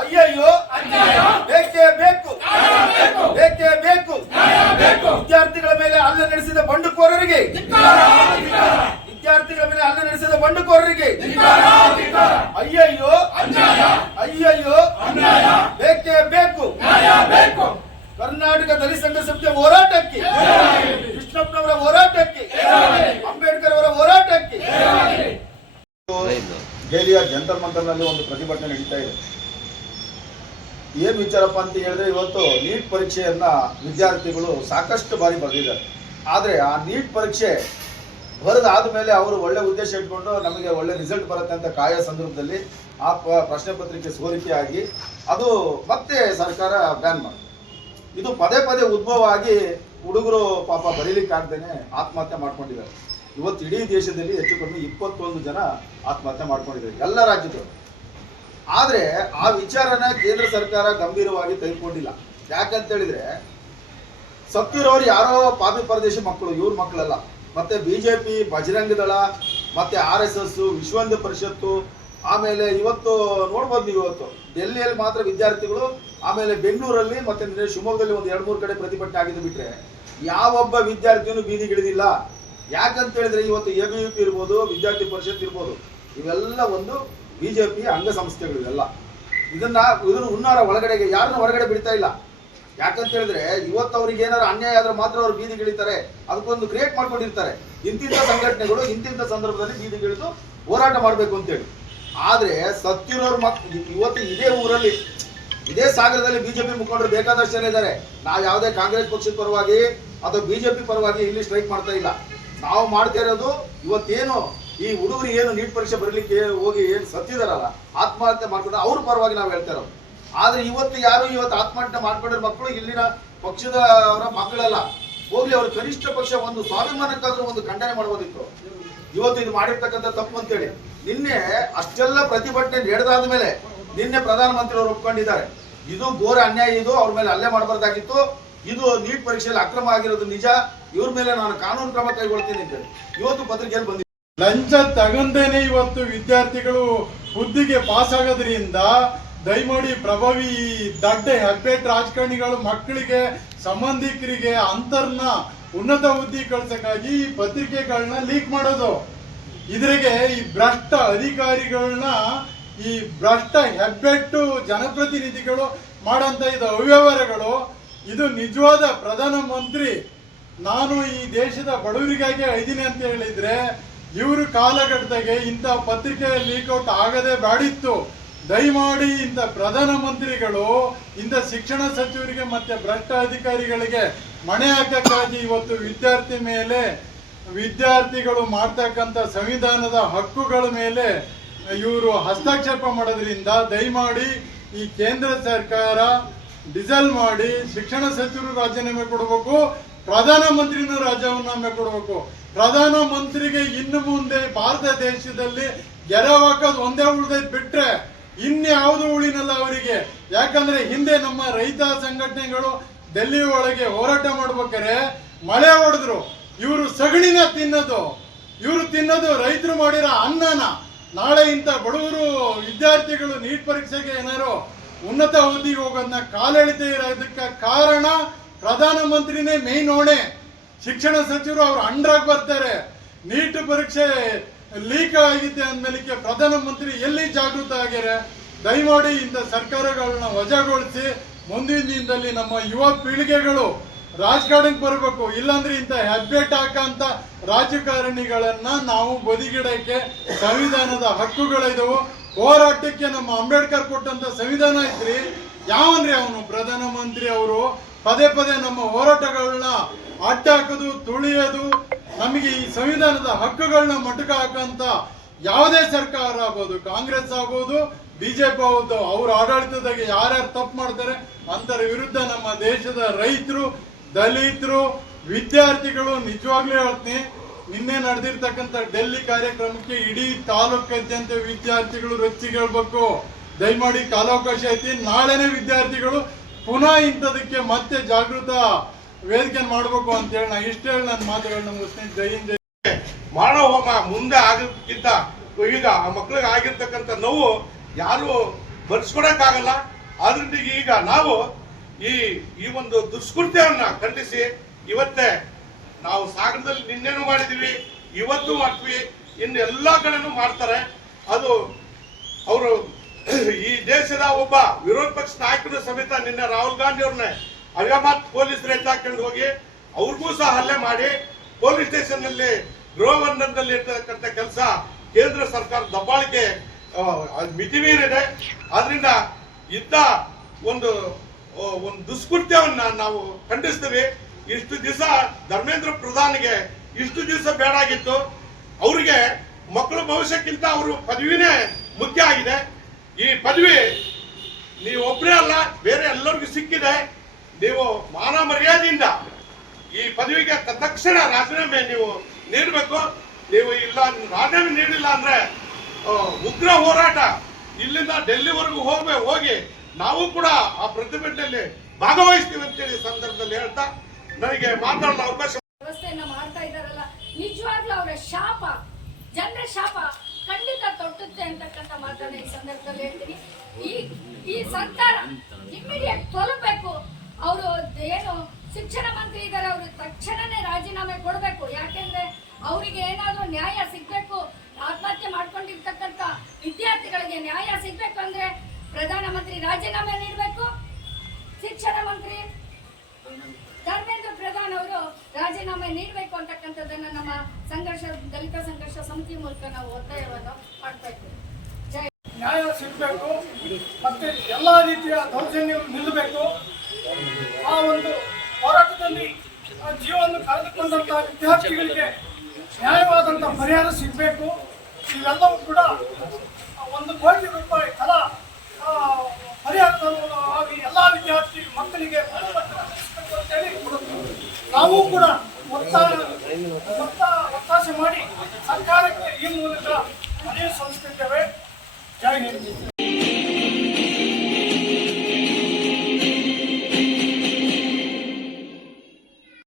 ಅಯ್ಯಯ್ಯೋ ಬೇಕೇ ಬೇಕು, ಬೇಕೇ ಬೇಕು. ವಿದ್ಯಾರ್ಥಿಗಳ ಮೇಲೆ ಹಲ್ಲೆ ನಡೆಸಿದ ಬಂಡುಕೋರರಿಗೆ, ವಿದ್ಯಾರ್ಥಿಗಳ ಮೇಲೆ ಹಲ್ಲೆ ನಡೆಸಿದ ಬಂಡುಕೋರರಿಗೆ ಅಯ್ಯಯ್ಯೋ ಅಯ್ಯಯ್ಯೋ ಬೇಕೇ ಬೇಕು. ಕರ್ನಾಟಕ ದಲಿತ ಸಂಘ ಸಂಸ್ಥೆ ಹೋರಾಟಕ್ಕೆ, ಕೃಷ್ಣಪ್ಪನವರ ಹೋರಾಟಕ್ಕೆ, ಅಂಬೇಡ್ಕರ್ ಅವರ ಹೋರಾಟಕ್ಕೆ. ದೆಹಲಿಯ ಜಂತರ್ ಮಂತರ್ನಲ್ಲಿ ಒಂದು ಪ್ರತಿಭಟನೆ ನಡೀತಾ ಇದೆ. ಏನ್ ವಿಚಾರಪ್ಪ ಅಂತ ಹೇಳಿದ್ರೆ, ಇವತ್ತು ನೀಟ್ ಪರೀಕ್ಷೆಯನ್ನ ವಿದ್ಯಾರ್ಥಿಗಳು ಸಾಕಷ್ಟು ಬಾರಿ ಬರೆದಿದ್ದಾರೆ. ಆದ್ರೆ ಆ ನೀಟ್ ಪರೀಕ್ಷೆ ಬರೆದಾದ ಮೇಲೆ ಅವರು ಒಳ್ಳೆ ಉದ್ದೇಶ ಇಟ್ಕೊಂಡು ನಮಗೆ ಒಳ್ಳೆ ರಿಸಲ್ಟ್ ಬರುತ್ತೆ ಅಂತ ಕಾಯೋ ಸಂದರ್ಭದಲ್ಲಿ ಆ ಪ್ರಶ್ನೆ ಪತ್ರಿಕೆ ಸೋರಿಕೆಯಾಗಿ ಅದು ಮತ್ತೆ ಸರ್ಕಾರ ಬ್ಯಾನ್ ಮಾಡಿ, ಇದು ಪದೇ ಪದೇ ಉದ್ಭವ ಆಗಿ ಹುಡುಗರು ಪಾಪ ಬರೀಲಿಕ್ಕಾಗ್ದೇನೆ ಆತ್ಮಹತ್ಯೆ ಮಾಡ್ಕೊಂಡಿದ್ದಾರೆ. ಇವತ್ತು ಇಡೀ ದೇಶದಲ್ಲಿ ಹೆಚ್ಚು ಕಡಿಮೆ 21 ಜನ ಆತ್ಮಹತ್ಯೆ ಮಾಡ್ಕೊಂಡಿದ್ದಾರೆ, ಎಲ್ಲ ರಾಜ್ಯದವರು. ಆದ್ರೆ ಆ ವಿಚಾರನ ಕೇಂದ್ರ ಸರ್ಕಾರ ಗಂಭೀರವಾಗಿ ತೆಗೆದುಕೊಂಡಿಲ್ಲ. ಯಾಕಂತ ಹೇಳಿದ್ರೆ, ಸತ್ತಿರೋರು ಯಾರೋ ಪಾಪಿ ಪರದೇಶಿ ಮಕ್ಕಳು, ಇವ್ರ ಮಕ್ಕಳಲ್ಲ. ಮತ್ತೆ ಬಿಜೆಪಿ, ಬಜರಂಗ ದಳ, ಮತ್ತೆ RSS, ವಿಶ್ವ ಹಿಂದೂ ಪರಿಷತ್ತು, ಆಮೇಲೆ ಇವತ್ತು ನೋಡ್ಬೋದು ನೀವು, ಇವತ್ತು ಡೆಲ್ಲಿಯಲ್ಲಿ ಮಾತ್ರ ವಿದ್ಯಾರ್ಥಿಗಳು, ಆಮೇಲೆ ಬೆಂಗಳೂರಲ್ಲಿ ಮತ್ತೆ ಶಿವಮೊಗ್ಗದಲ್ಲಿ ಒಂದು 2-3 ಕಡೆ ಪ್ರತಿಭಟನೆ ಆಗಿದೆ. ಬಿಟ್ರೆ ಯಾವೊಬ್ಬ ವಿದ್ಯಾರ್ಥಿನೂ ಬೀದಿಗಿಳಿದಿಲ್ಲ. ಯಾಕಂತ ಹೇಳಿದ್ರೆ, ಇವತ್ತು ABVP ಇರ್ಬೋದು, ವಿದ್ಯಾರ್ಥಿ ಪರಿಷತ್ ಇರ್ಬೋದು, ಇವೆಲ್ಲ ಒಂದು ಬಿಜೆಪಿ ಅಂಗಸಂಸ್ಥೆಗಳು. ಇವೆಲ್ಲ ಇದನ್ನ ಹುನ್ನಾರ ಒಳಗಡೆಗೆ ಯಾರನ್ನ ಹೊರಗಡೆ ಬಿಡ್ತಾ ಇಲ್ಲ. ಯಾಕಂತ ಹೇಳಿದ್ರೆ, ಇವತ್ತು ಅವ್ರಿಗೆ ಏನಾದ್ರು ಅನ್ಯಾಯ ಆದ್ರೆ ಮಾತ್ರ ಅವ್ರು ಬೀದಿಗಿಳಿತಾರೆ. ಅದಕ್ಕೊಂದು ಕ್ರಿಯೇಟ್ ಮಾಡ್ಕೊಂಡಿರ್ತಾರೆ, ಇಂತಿಂಥ ಸಂಘಟನೆಗಳು ಇಂತಿಂಥ ಸಂದರ್ಭದಲ್ಲಿ ಬೀದಿಗಿಳಿದು ಹೋರಾಟ ಮಾಡಬೇಕು ಅಂತೇಳಿ. ಆದ್ರೆ ಸತ್ತಿರೋರ್ ಇವತ್ತು ಇದೇ ಊರಲ್ಲಿ, ಇದೇ ಸಾಗರದಲ್ಲಿ ಬಿಜೆಪಿ ಮುಖಂಡರು ಬೇಕಾದಷ್ಟು ಜನ ಇದ್ದಾರೆ. ನಾವು ಯಾವುದೇ ಕಾಂಗ್ರೆಸ್ ಪಕ್ಷದ ಪರವಾಗಿ ಅಥವಾ ಬಿಜೆಪಿ ಪರವಾಗಿ ಇಲ್ಲಿ ಸ್ಟ್ರೈಕ್ ಮಾಡ್ತಾ ಇಲ್ಲ. ನಾವು ಮಾಡ್ತಾ ಇರೋದು, ಇವತ್ತೇನು ಈ ಹುಡುಗರು ಏನು ನೀಟ್ ಪರೀಕ್ಷೆ ಬರಲಿಕ್ಕೆ ಹೋಗಿ ಏನು ಸತ್ತಿದಾರಲ್ಲ, ಆತ್ಮಹತ್ಯೆ ಮಾಡ್ಕೊಂಡು ಅವ್ರ ಪರವಾಗಿ ನಾವು ಹೇಳ್ತಾ ಇರೋದು. ಆದ್ರೆ ಇವತ್ತು ಯಾರು ಆತ್ಮಹತ್ಯೆ ಮಾಡ್ಕೊಂಡಿರೋ ಮಕ್ಕಳು ಇಲ್ಲಿನ ಪಕ್ಷದವರ ಮಕ್ಕಳಲ್ಲ. ಹೋಗ್ಲಿ, ಅವ್ರ ಕನಿಷ್ಠ ಪಕ್ಷ ಒಂದು ಸ್ವಾಭಿಮಾನಕ್ಕಾದ್ರೂ ಒಂದು ಖಂಡನೆ ಮಾಡ್ಬೋದಿತ್ತು. ಇವತ್ತು ಇದು ಮಾಡಿರ್ತಕ್ಕಂಥ ತಪ್ಪು ಅಂತೇಳಿ ನಿನ್ನೆ ಅಷ್ಟೆಲ್ಲ ಪ್ರತಿಭಟನೆ ನಡೆದಾದ ಮೇಲೆ ನಿನ್ನೆ ಪ್ರಧಾನಮಂತ್ರಿ ಅವರು ಒಪ್ಕೊಂಡಿದ್ದಾರೆ, ಇದು ಘೋರ ಅನ್ಯಾಯ, ಇದು ಅವ್ರ ಮೇಲೆ ಹಲ್ಲೆ ಮಾಡಬಾರ್ದಾಗಿತ್ತು, ಇದು ನೀಟ್ ಪರೀಕ್ಷೆಯಲ್ಲಿ ಅಕ್ರಮ ಆಗಿರೋದು ನಿಜ, ಇವ್ರ ಮೇಲೆ ನಾನು ಕಾನೂನು ಕ್ರಮ ಕೈಗೊಳ್ತೀನಿ ಅಂತೇಳಿ ಇವತ್ತು ಪತ್ರಿಕೆಯಲ್ಲಿ ಬಂದಿದೆ. ಲಂಚ ತಗೊಂಡೇನೆ ಇವತ್ತು ವಿದ್ಯಾರ್ಥಿಗಳು ಹುದ್ದೆಗೆ ಪಾಸ್ ಆಗೋದ್ರಿಂದ ದಯಮಾಡಿ ಪ್ರಭಾವಿ ದಡ್ಡ ಹೆಬ್ಬೆಟ್ ರಾಜಕಾರಣಿಗಳು ಮಕ್ಕಳಿಗೆ, ಸಂಬಂಧಿಕರಿಗೆ ಅಂತರ್ನ ಉನ್ನತ ಹುದ್ದೆ ಕಳ್ಸಕ್ಕಾಗಿ ಈ ಪತ್ರಿಕೆಗಳನ್ನ ಲೀಕ್ ಮಾಡೋದು. ಇದ್ರಿಗೆ ಈ ಭ್ರಷ್ಟ ಅಧಿಕಾರಿಗಳನ್ನ, ಈ ಭ್ರಷ್ಟ ಹೆಬ್ಬೆಟ್ಟು ಜನಪ್ರತಿನಿಧಿಗಳು ಮಾಡೋಂಥ ಇದು ಅವ್ಯವಹಾರಗಳು. ಇದು ನಿಜವಾದ ಪ್ರಧಾನ ಮಂತ್ರಿ ನಾನು ಈ ದೇಶದ ಬಡವರಿಗಾಗಿ ಐದಿನಿ ಅಂತ ಹೇಳಿದ್ರೆ, ಇವರು ಕಾಲಘಟ್ಟದಾಗೆ ಇಂಥ ಪತ್ರಿಕೆ ಲೀಕ್ಔಟ್ ಆಗದೆ ಬಾಡಿತ್ತು. ದಯಮಾಡಿ ಇಂಥ ಪ್ರಧಾನ ಮಂತ್ರಿಗಳು ಇಂಥ ಶಿಕ್ಷಣ ಸಚಿವರಿಗೆ ಮತ್ತೆ ಭ್ರಷ್ಟ ಅಧಿಕಾರಿಗಳಿಗೆ ಮಣೆ ಹಾಕಕ್ಕಾಗಿ ಇವತ್ತು ವಿದ್ಯಾರ್ಥಿಗಳು ಮಾಡ್ತಕ್ಕಂಥ ಸಂವಿಧಾನದ ಹಕ್ಕುಗಳ ಮೇಲೆ ಇವರು ಹಸ್ತಕ್ಷೇಪ ಮಾಡೋದ್ರಿಂದ ದಯಮಾಡಿ ಈ ಕೇಂದ್ರ ಸರ್ಕಾರ ಡಿಸಲ್ ಮಾಡಿ ಶಿಕ್ಷಣ ಸಚಿವರು ರಾಜೀನಾಮೆ ಕೊಡಬೇಕು, ಪ್ರಧಾನ ಮಂತ್ರಿನೂ ರಾಜೀನಾಮೆ ಕೊಡಬೇಕು. ಪ್ರಧಾನ ಮಂತ್ರಿಗೆ ಇನ್ನು ಮುಂದೆ ಭಾರತ ದೇಶದಲ್ಲಿ ಗೆರೆ ಹಾಕೋದು ಒಂದೇ ಉಳಿದೈತೆ ಬಿಟ್ರೆ ಇನ್ಯಾವುದು ಉಳಿನಲ್ಲ ಅವರಿಗೆ. ಯಾಕಂದ್ರೆ ಹಿಂದೆ ನಮ್ಮ ರೈತ ಸಂಘಟನೆಗಳು ಡೆಲ್ಲಿ ಒಳಗೆ ಹೋರಾಟ ಮಾಡ್ಬೇಕಾರೆ ಮಳೆ ಹೊಡೆದ್ರು, ಇವರು ಸಗಣಿನ ತಿನ್ನೋದು ರೈತರು ಮಾಡಿರೋ ಅನ್ನನ. ನಾಳೆ ಇಂಥ ಬಡವರು ವಿದ್ಯಾರ್ಥಿಗಳು ನೀಟ್ ಪರೀಕ್ಷೆಗೆ ಏನಾರು ಉನ್ನತ ಹುದ್ದೆಗೆ ಹೋಗೋದನ್ನ ಕಾಲೆಳಿತಾ ಇರೋದಕ್ಕೆ ಕಾರಣ ಪ್ರಧಾನ ಮಂತ್ರಿನೇ ಮೇನ್ ಹೊಣೆ. ಶಿಕ್ಷಣ ಸಚಿವರು ಅವ್ರು ಅಂಡ್ರಾಗ್ ಬರ್ತಾರೆ. ನೀಟ್ ಪರೀಕ್ಷೆ ಲೀಕ್ ಆಗಿದೆ ಅಂದ್ಮೇಲೆ ಪ್ರಧಾನ ಮಂತ್ರಿ ಎಲ್ಲಿ ಜಾಗೃತ ಆಗ್ಯಾರೆ? ದಯಮಾಡಿ ಇಂಥ ಸರ್ಕಾರಗಳನ್ನ ವಜಾಗೊಳಿಸಿ ಮುಂದಿನ ದಿನದಲ್ಲಿ ನಮ್ಮ ಯುವ ಪೀಳಿಗೆಗಳು ರಾಜಕಾರಣಕ್ಕೆ ಬರಬೇಕು. ಇಲ್ಲಾಂದ್ರೆ ಇಂಥ ಹೆಬ್ಬೆಟ್ ಹಾಕಂತ ರಾಜಕಾರಣಿಗಳನ್ನ ನಾವು ಬದಿಗಿಡಕ್ಕೆ ಸಂವಿಧಾನದ ಹಕ್ಕುಗಳಿದವು. ಹೋರಾಟಕ್ಕೆ ನಮ್ಮ ಅಂಬೇಡ್ಕರ್ ಕೊಟ್ಟಂತ ಸಂವಿಧಾನ ಐತ್ರಿ. ಯಾವನ್ರಿ ಅವನು ಪ್ರಧಾನ ಮಂತ್ರಿ ಅವರು ಪದೇ ಪದೇ ನಮ್ಮ ಹೋರಾಟಗಳನ್ನ ಅಡ್ಡ ಹಾಕೋದು, ತುಳಿಯೋದು, ನಮಗೆ ಈ ಸಂವಿಧಾನದ ಹಕ್ಕುಗಳನ್ನ ಮಟಕ ಹಾಕಂತ ಯಾವುದೇ ಸರ್ಕಾರ ಆಗ್ಬೋದು, ಕಾಂಗ್ರೆಸ್ ಆಗ್ಬೋದು, ಬಿಜೆಪಿ ಆಗ್ಬೋದು, ಅವ್ರ ಆಡಳಿತದಾಗ ಯಾರ್ಯಾರು ತಪ್ಪು ಮಾಡ್ತಾರೆ ಅಂತರ ವಿರುದ್ಧ ನಮ್ಮ ದೇಶದ ರೈತರು, ದಲಿತರು, ವಿದ್ಯಾರ್ಥಿಗಳು ನಿಜವಾಗ್ಲೂ ಹೇಳ್ತೀನಿ, ನಿನ್ನೆ ನಡೆದಿರ್ತಕ್ಕಂಥ ಡೆಲ್ಲಿ ಕಾರ್ಯಕ್ರಮಕ್ಕೆ ಇಡೀ ತಾಲೂಕಾದ್ಯಂತ ವಿದ್ಯಾರ್ಥಿಗಳು ರೊಚ್ಚಿಗೇಳ್ಬೇಕು. ದಯಮಾಡಿ ಕಾಲಾವಕಾಶ ಐತಿ, ನಾಳೆನೆ ವಿದ್ಯಾರ್ಥಿಗಳು ಪುನಃ ಇಂಥದಕ್ಕೆ ಮತ್ತೆ ಜಾಗೃತ ವೇದಿಕೆ ಮಾಡಬೇಕು ಅಂತ ಹೇಳಿ ನಾ ಇಷ್ಟ ಹೇಳಿ ನನ್ನ ಮಾತುಗಳನ್ನ ಮುಗಿಸ್ತೀನಿ. ಜೈ ಹಿಂದ್. ಮಾಡೋ ಹೋಮ ಮುಂದೆ ಆಗಿರ್ಕಿಂತ ಈಗ ಆ ಮಕ್ಳಿಗೆ ಆಗಿರ್ತಕ್ಕಂಥ ನೋವು ಯಾರು ಬಳಸ್ಕೊಡಕ್ಕಾಗಲ್ಲ. ಆದ್ರಿಂದ ಈಗ ನಾವು ಈ ಒಂದು ದುಷ್ಕೃತ್ಯವನ್ನ ಖಂಡಿಸಿ ಇವತ್ತೇ ನಾವು ಸಾಗರದಲ್ಲಿ ನಿನ್ನೆನೂ ಮಾಡಿದೀವಿ, ಇವತ್ತು ಮಾಡ್ತೀವಿ, ಇನ್ನು ಎಲ್ಲಾ ಕಡೆನೂ ಮಾಡ್ತಾರೆ. ಅದು ಅವರು ಈ ದೇಶದ ಒಬ್ಬ ವಿರೋಧ ಪಕ್ಷ ನಾಯಕರು ಸಮೇತ ನಿನ್ನೆ ರಾಹುಲ್ ಗಾಂಧಿ ಅವ್ರನ್ನೇ ಅಗಮತ್ ಪೊಲೀಸರು ಎತ್ತಾಕೊಂಡು ಹೋಗಿ ಅವ್ರಿಗೂ ಸಹ ಹಲ್ಲೆ ಮಾಡಿ ಪೊಲೀಸ್ ಸ್ಟೇಷನ್ ನಲ್ಲಿ ಗೃಹ ಬಂಧನದಲ್ಲಿ ಇರ್ತಕ್ಕಂಥ ಕೆಲಸ ಕೇಂದ್ರ ಸರ್ಕಾರ ದಬ್ಬಾಳಿಕೆ ಮಿತಿಮೀರಿದೆ. ಆದ್ರಿಂದ ಇಂಥ ಒಂದು ದುಷ್ಕೃತ್ಯವನ್ನ ನಾವು ಖಂಡಿಸ್ತೀವಿ. ಇಷ್ಟು ದಿವಸ ಧರ್ಮೇಂದ್ರ ಪ್ರಧಾನ್ಗೆ ಇಷ್ಟು ದಿವಸ ಬೇಡಾಗಿತ್ತು. ಅವ್ರಿಗೆ ಮಕ್ಕಳ ಭವಿಷ್ಯಕ್ಕಿಂತ ಅವರು ಪದವಿನೇ ಮುಖ್ಯ ಆಗಿದೆ. ಈ ಪದವಿ ನೀವು ಒಬ್ಬರೇ ಅಲ್ಲ, ಬೇರೆ ಎಲ್ಲರಿಗೂ ಸಿಕ್ಕಿದೆ. ನೀವು ಮಾನ ಮರ್ಯಾದೆಯಿಂದ ಈ ಪದವಿಗೆ ತಕ್ಷಣ ರಾಜೀನಾಮೆ ನೀವು ನೀಡಬೇಕು. ನೀವು ಇಲ್ಲ ರಾಜೀನಾಮೆ ನೀಡಿಲ್ಲ ಅಂದ್ರೆ ಉಗ್ರ ಹೋರಾಟ ಇಲ್ಲಿಂದ ಡೆಲ್ಲಿವರೆಗೂ ಹೋಗಿ ನಾವು ಕೂಡ ಆ ಪ್ರತಿಭಟನೆಯಲ್ಲಿ ಭಾಗವಹಿಸ್ತೀವಿ ಅಂತೇಳಿ ಸಂದರ್ಭದಲ್ಲಿ ಹೇಳ್ತಾ ನನಗೆ ಮಾತಾಡಲು ಅವಕಾಶ ವ್ಯವಸ್ಥೆಯನ್ನ ಮಾಡ್ತಾ ಇದ್ದಾರಲ್ಲ, ನಿಜವಾಗ್ಲೂ ಅವರ ಶಾಪ, ಜನರ ಶಾಪ ಖಂಡಿತ ತೊಟ್ಟುತ್ತೆ ಅಂತಕ್ಕಂಥ ಮಾತನ್ನ ಈ ಸಂದರ್ಭದಲ್ಲಿ ಹೇಳ್ತೀನಿ. ಈ ಸರ್ಕಾರ ಇಮಿಡಿಯೇಟ್ ತೊಲಬೇಕು. ಅವರು ಏನು ಶಿಕ್ಷಣ ಮಂತ್ರಿ ಇದ್ದಾರೆ, ಅವರು ತಕ್ಷಣನೇ ರಾಜೀನಾಮೆ ಕೊಡಬೇಕು. ಯಾಕೆಂದ್ರೆ ಅವರಿಗೆ ಏನಾದ್ರೂ ನ್ಯಾಯ ಸಿಗ್ಬೇಕು, ಆತ್ಮಹತ್ಯೆ ಮಾಡ್ಕೊಂಡಿರ್ತಕ್ಕಂಥ ವಿದ್ಯಾರ್ಥಿಗಳಿಗೆ ನ್ಯಾಯ ಸಿಗ್ಬೇಕು ಅಂದ್ರೆ ಪ್ರಧಾನಮಂತ್ರಿ ರಾಜೀನಾಮೆ ನೀಡಬೇಕು. ಶಿಕ್ಷಣ ಮಂತ್ರಿ ಧರ್ಮೇಂದ್ರ ಪ್ರಧಾನ್ ಅವರು ರಾಜೀನಾಮೆ ನೀಡಬೇಕು ಅಂತಕ್ಕಂಥದ್ದನ್ನ ನಮ್ಮ ದಲಿತ ಸಂಘರ್ಷ ಸಮಿತಿ ಮೂಲಕ ನಾವು ಒತ್ತಾಯವನ್ನು ಮಾಡ್ತಾ ಇದ್ದೇವೆ. ಜೈ. ನ್ಯಾಯ ಸಿಗಬೇಕು, ಮತ್ತೆ ಎಲ್ಲಾ ರೀತಿಯ ದೌರ್ಜನ್ಯ ನಿಲ್ಲಬೇಕು. ಆ ಒಂದು ಹೋರಾಟದಲ್ಲಿ ಜೀವವನ್ನು ಕಳೆದುಕೊಂಡಂತಹ ವಿದ್ಯಾರ್ಥಿಗಳಿಗೆ ನ್ಯಾಯವಾದಂತಹ ಪರಿಹಾರ ಸಿಗಬೇಕು. ಇವೆಲ್ಲವೂ ಕೂಡ 1 ಕೋಟಿ ರೂಪಾಯಿ ತಲಾ